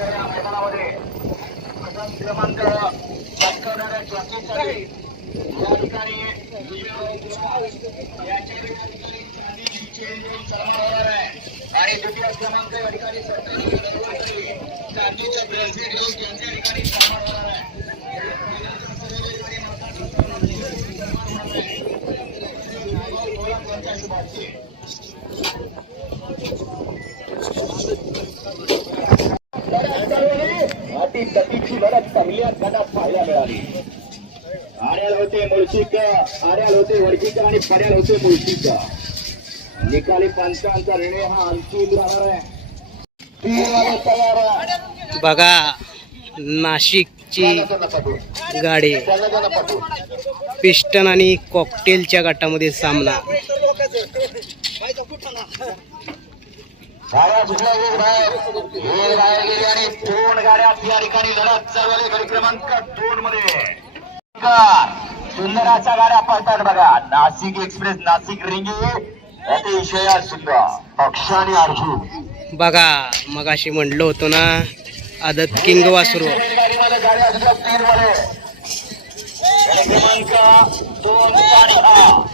असलेल्या मैदानामध्ये प्रथम क्रमांक पटकावणाऱ्या जॉकीसाठी या ठिकाणी आणि द्वितीय क्रमांक या ठिकाणी चांदीचा ब्रेसलेट घेऊन ठिकाणी सामना होणार आहे. अटी तटीची लढत पहिल्या गटात पाहायला मिळाली आड्याल होते मुळशीक आड्याल होते वडकीकर आणि पड्याल होते मुळशीक निकाली पंचांचा निर्णय हा अंतिम राहणार आहे. बघा नाशिकची. गाडी. पिस्टन आणि कॉकटेलच्या गटामध्ये सामना गाड्या सुटल्या एक बाहेर एक बाहेर गेली आणि दोन गाड्या या ठिकाणी लढत चालवली गाडी क्रमांक दोन मध्ये. सुंदर अशा गाड्या पळतात बघा. नाशिक एक्सप्रेस नाशिक रिंगी. अतिशय सुंदर. पक्ष आणि अर्जुन. बघा मगाशी म्हणलो होतो ना आदत किंग वासरू. क्रमांक दोन आणि हा.